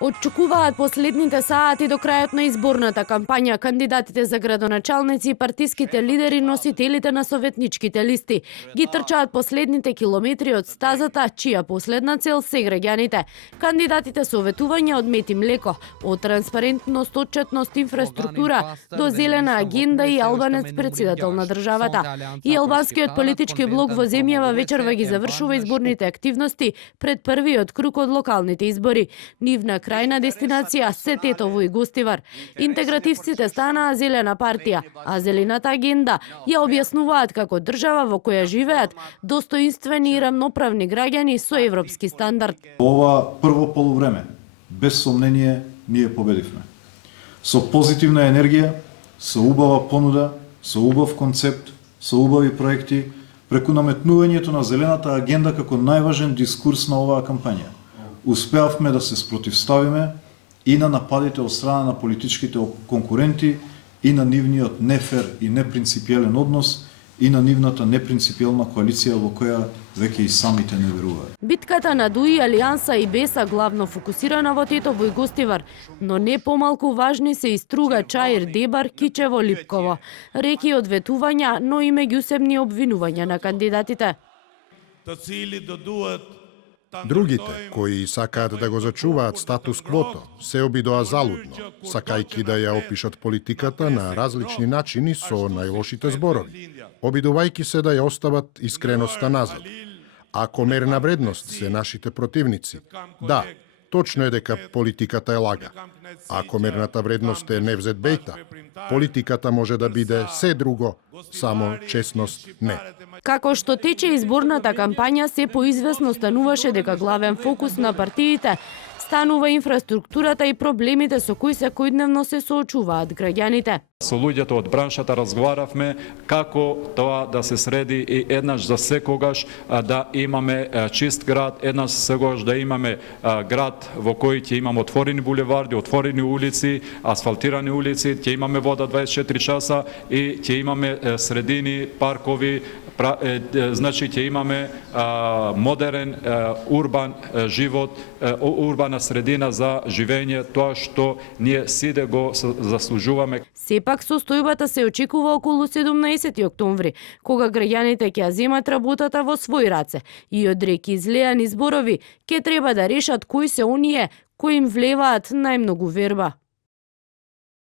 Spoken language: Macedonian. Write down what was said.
Очекуваат последните сати до крајот на изборната кампања кандидатите за градоначалници и партиските лидери, носителите на советничките листи. Ги трчаат последните километри од стазата, чија последна цел се граѓаните. Кандидатите со ветувања од мет и млеко, од транспарентност, отчетност, инфраструктура до зелена агенда и албанец председател на државата. И албанскиот политички блок во земјава вечерва ги завршува изборните активности пред првиот круг од локалните избори. Нивна крајна дестинација се Тетово и Гостивар. Интегративците станаа зелена партија, а зелената агенда ја објаснуваат како држава во која живеат достоинствени и рамноправни граѓани со европски стандард. Ова прво полувреме, без сомнение, ние победивме. Со позитивна енергија, со убава понуда, со убав концепт, со убави проекти, преку наметнувањето на зелената агенда како најважен дискурс на оваа кампања. Успеавме да се спротивставиме и на нападите од страна на политичките конкуренти, и на нивниот нефер и непринципиелен однос, и на нивната непринципиелна коалиција во која веќе и самите не веруваат. Битката на ДУИ, Алијанса и БЕСА главно фокусирана во Тетово и Гостивар, но не помалку важни се и Струга, Чаир, Дебар, Кичево, Липково. Реки од ветувања, но и меѓусебни обвинувања на кандидатите. Другите, кои сакаат да го зачуваат статус квото, се обидоа залудно, сакајки да ја опишат политиката на различни начини со најлошите зборови, обидувајки се да ја остават искреноста назад. Ако мерна вредност се нашите противници, да, точно е дека политиката е лага. Ако мерната вредност е невзет бејта, политиката може да биде се друго, само честност не. Како што тече изборната кампања, се поизвестно стануваше дека главен фокус на партиите станува инфраструктурата и проблемите со кои секојдневно се соочуваат граѓаните. Со луѓето од браншата разговаравме како тоа да се среди и еднаш за секогаш да имаме чист град, еднаш за секогаш да имаме град во кој ќе имаме отворени булеварди, отворени улици, асфалтирани улици, ќе имаме вода 24 часа и ќе имаме средини, паркови, значи ќе имаме модерен урбан живот, урбана средина за живење, тоа што ние сите го заслужуваме. Сепак состојбата се очекува околу 17 октомври, кога граѓаните ќе ја земат работата во своји раце и од реки излеани зборови ќе треба да решат кои се оние кои им влеваат најмногу верба.